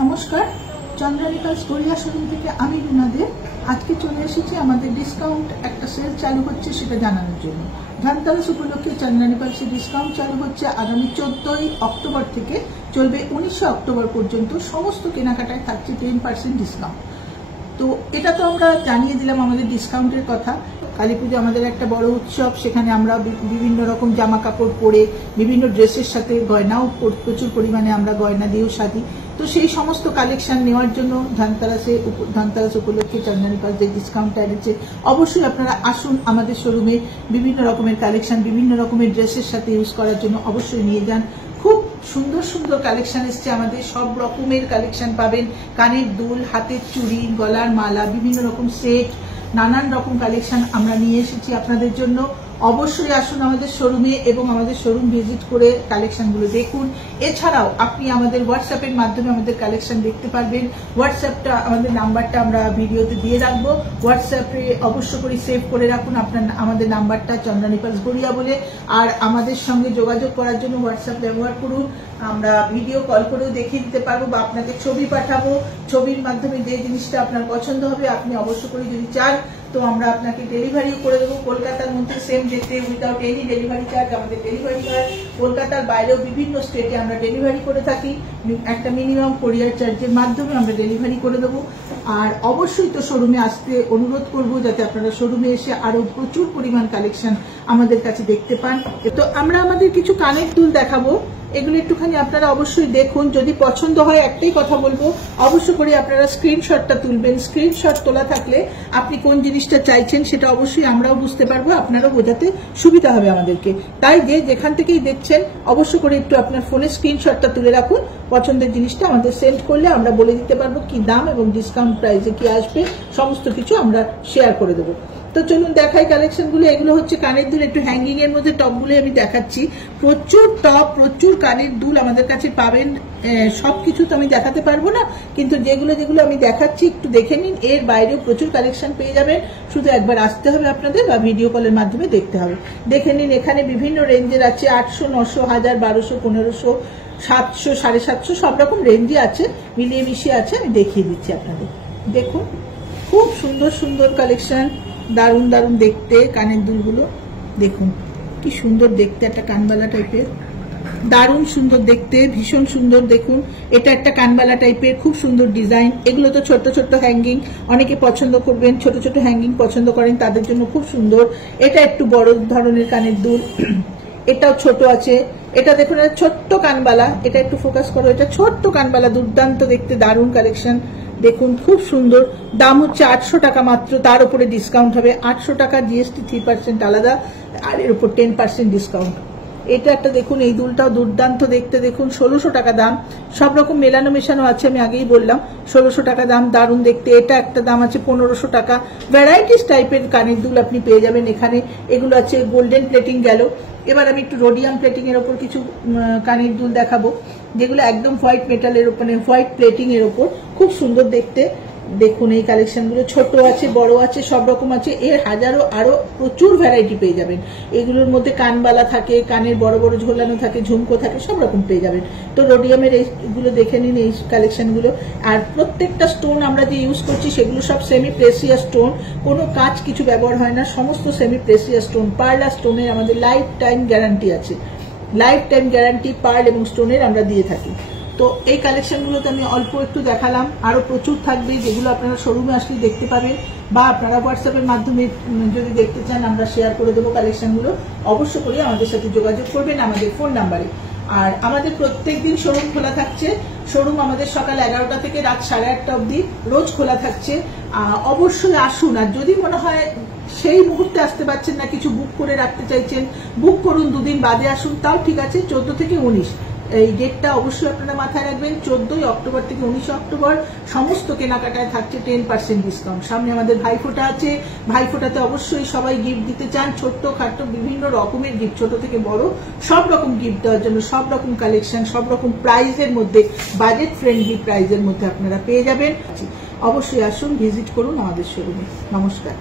নমস্কার, Chandrani pulse Garia showroom থেকে আমি রুনাদের আজকে চলে এসেছি আমাদের ডিসকাউন্ট একটা সেল চালু হচ্ছে সেটা জানানোর জন্য। ধনতেরাস উপলক্ষে চন্দ্রানী পালসে ডিসকাউন্ট চালু হচ্ছে আগামী 14ই অক্টোবর থেকে চলবে 19শে অক্টোবর পর্যন্ত। সমস্ত কেনাকাটায় থাকছে 10% ডিসকাউন্ট। তো এটা তো আমরা জানিয়ে দিলাম আমাদের ডিসকাউন্টের কথা। কালী পুজো আমাদের একটা বড় উৎসব, সেখানে আমরা বিভিন্ন রকম জামা কাপড় পরে বিভিন্ন ড্রেসের সাথে গয়নাও প্রচুর পরিমাণে আমরা গয়না দিয়েও সাজি। তো সেই সমস্ত কালেকশন নেওয়ার জন্য ধনতেরাস উপলক্ষে চন্দ্রানী পালস যে ডিসকাউন্ট এনেছে, অবশ্যই আপনারা আসুন আমাদের শোরুমে। বিভিন্ন রকমের কালেকশন বিভিন্ন রকমের ড্রেসের সাথে ইউজ করার জন্য অবশ্যই নিয়ে যান। খুব সুন্দর সুন্দর কালেকশন এসছে আমাদের, সব রকমের কালেকশন পাবেন। কানের দুল, হাতের চুড়ি, গলার মালা, বিভিন্ন রকম সেট, নানান রকম কালেকশন আমরা নিয়ে এসেছি আপনাদের জন্য। অবশ্যই আসুন আমাদের শোরুমে এবং আমাদের শোরুম ভিজিট করে কালেকশনগুলো দেখুন। এছাড়াও আপনি আমাদের হোয়াটসঅ্যাপের মাধ্যমে আমাদের কালেকশন দেখতে পারবেন। হোয়াটসঅ্যাপটা আমাদের নাম্বারটা আমরা ভিডিওতে দিয়ে রাখবো। হোয়াটসঅ্যাপে অবশ্য করে সেভ করে রাখুন আমাদের নাম্বারটা চন্দ্রানী পালস গড়িয়া বলে। আর আমাদের সঙ্গে যোগাযোগ করার জন্য হোয়াটসঅ্যাপ ব্যবহার করুন। আমরা ভিডিও কল করেও দেখিয়ে দিতে পারবো বা আপনাকে ছবি পাঠাবো। ছবির মাধ্যমে যে জিনিসটা আপনার পছন্দ হবে আপনি অবশ্য করে যদি চান তো আমরা আপনাকে ডেলিভারিও করে দেবো। কলকাতার মধ্যে সেম ডেটে উইদাউট এনি ডেলিভারি চার্জ আমাদের ডেলিভারি হয়। কলকাতার বাইরেও বিভিন্ন স্টেটে আমরা ডেলিভারি করে থাকি। একটা মিনিমাম কোরিয়ার চার্জের মাধ্যমে আমরা ডেলিভারি করে দেবো। আর অবশ্যই তো শোরুমে আসতে অনুরোধ করবো যাতে আপনারা শোরুমে এসে আরো প্রচুর পরিমাণ কালেকশন আমাদের কাছে দেখতে পান। তো আমরা আমাদের কিছু কানের দুল দেখাবো, এগুলো একটুখানি আপনারা অবশ্যই দেখুন। যদি পছন্দ হয় একটাই কথা বলবো, অবশ্য করে আপনারা স্ক্রিনশটটা তুলবেন। স্ক্রিনশট তোলা থাকলে আপনি কোন জিনিসটা চাইছেন সেটা অবশ্যই আমরাও বুঝতে পারবো, আপনারাও বোঝাতে সুবিধা হবে আমাদেরকে। তাই যে যেখান থেকেই দেখছেন অবশ্য করে একটু আপনার ফোনে স্ক্রিনশটটা তুলে রাখুন। পছন্দের জিনিসটা আমাদের সেন্ড করলে আমরা বলে দিতে পারবো কি দাম এবং ডিসকাউন্ট প্রাইসে কি আসবে, সমস্ত কিছু আমরা শেয়ার করে দেবো। তো চলুন দেখাই কালেকশনগুলো। এগুলো হচ্ছে কানের দুল, একটু হ্যাঙ্গিং এর মধ্যে টপগুলো আমি দেখাচ্ছি। প্রচুর টপ, প্রচুর কানের দুল আমাদের কাছে পাবেন। সবকিছু তো আমি দেখাতে পারবো না, কিন্তু যেগুলো যেগুলো আমি দেখাচ্ছি একটু দেখে নিন। এর বাইরেও প্রচুর কালেকশন পেয়ে যাবেন, শুধু একবার আসতে হবে আপনাদের বা ভিডিও কলের মাধ্যমে দেখতে হবে। দেখে নিন, এখানে বিভিন্ন রেঞ্জের আছে। 800, 900, 1000, 1200, 1500, 700, 750 সব রকম রেঞ্জে আছে, মিলিয়ে মিশিয়ে আছে। আমি দেখিয়ে দিচ্ছি আপনাদের। দেখুন খুব সুন্দর সুন্দর কালেকশন, দারুণ দারুণ দেখতে কানের দুলগুলো। দেখুন কি সুন্দর দেখতে, একটা কানবালা টাইপের, দারুণ সুন্দর দেখতে, ভীষণ সুন্দর। দেখুন এটা একটা কানবালা টাইপের, খুব সুন্দর ডিজাইন। এগুলো তো ছোট্ট ছোট্ট হ্যাঙ্গিং, অনেকে পছন্দ করবেন, ছোট ছোট হ্যাঙ্গিং পছন্দ করেন তাদের জন্য খুব সুন্দর। এটা একটু বড় ধরনের কানের দুল, এটাও ছোট আছে। এটা দেখুন ছোট্ট কানবালা, এটা একটু ফোকাস করো, এটা ছোট্ট কানবালা, দুর্দান্ত দেখতে, দারুণ কালেকশন। দেখুন খুব সুন্দর। দাম হচ্ছে 800 টাকা মাত্র, তার উপরে ডিসকাউন্ট হবে। 800 টাকা, জিএসটি 3% আলাদা, আর এর উপর 10% ডিসকাউন্ট। এটা একটা দেখুন, এই দুলটাও দুর্দান্ত দেখতে। দেখুন 1600 টাকা দাম, সব রকম মেলানো মেশানো আছে, আমি আগেই বললাম। 1600 টাকা দাম, দারুণ দেখতে। এটা একটা দাম আছে 1500 টাকা। ভ্যারাইটিস টাইপের কানের দুল আপনি পেয়ে যাবেন এখানে। এগুলো আছে গোল্ডেন প্লেটিং গেল। এবার আমি একটু রোডিয়াম প্লেটিং এর ওপর কিছু কানের দুল দেখাবো, যেগুলো একদম হোয়াইট মেটালের ওপর, হোয়াইট প্লেটিং এর ওপর, খুব সুন্দর দেখতে। দেখুন এই কালেকশনগুলো ছোট আছে, বড় আছে, সব রকম আছে। এর হাজারো আরো প্রচুর ভ্যারাইটি পেয়ে যাবেন। এগুলোর মধ্যে কানবালা থাকে, কানের বড় বড় ঝোলানো থাকে, ঝুমকো থাকে, সব রকম পেয়ে যাবেন। তো রোডিয়ামের এইগুলো দেখে নিন, এই কালেকশনগুলো। আর প্রত্যেকটা স্টোন আমরা যে ইউজ করছি সেগুলো সব সেমি প্রেসিয়াস স্টোন, কোনো কাজ কিছু ব্যবহার হয় না, সমস্ত সেমি প্রেসিয়াস স্টোন। পার্ল আর স্টোনের আমাদের লাইফ টাইম গ্যারান্টি আছে। লাইফ টাইম গ্যারান্টি পার্ল এবং স্টোনের আমরা দিয়ে থাকি। তো এই কালেকশনগুলোতে আমি অল্প একটু দেখালাম, আরো প্রচুর থাকবে যেগুলো আপনারা শোরুমে আসলে দেখতে পাবেন, বা আপনারা হোয়াটসঅ্যাপের মাধ্যমে যদি দেখতে চান আমরা শেয়ার করে দেবো কালেকশনগুলো। অবশ্য করে আমাদের সাথে যোগাযোগ করবেন আমাদের ফোন নাম্বারে। আর আমাদের প্রত্যেকদিন শোরুম খোলা থাকছে। শোরুম আমাদের সকাল 11টা থেকে রাত 8:30 অবধি রোজ খোলা থাকছে। অবশ্যই আসুন। আর যদি মনে হয় সেই মুহূর্তে আসতে পারছেন না, কিছু বুক করে রাখতে চাইছেন, বুক করুন, 2 দিন বাদে আসুন, তাও ঠিক আছে। 14 থেকে 19 এই ডেটটা অবশ্যই আপনারা মাথায় রাখবেন। 14ই অক্টোবর থেকে 19 অক্টোবর সমস্ত কেনাকাটায় থাকছে 10% ডিসকাউন্ট। সামনে আমাদের ভাইফোঁটা আছে, ভাইফোঁটাতে অবশ্যই সবাই গিফট দিতে চান। ছোট্ট খাট্ট বিভিন্ন রকমের গিফট, ছোট থেকে বড় সব রকম গিফট দেওয়ার জন্য সব রকম কালেকশন, সব রকম প্রাইজের মধ্যে, বাজেট ফ্রেন্ডলি প্রাইজের মধ্যে আপনারা পেয়ে যাবেন। অবশ্যই আসুন, ভিজিট করুন আমাদের শোরুমে। নমস্কার।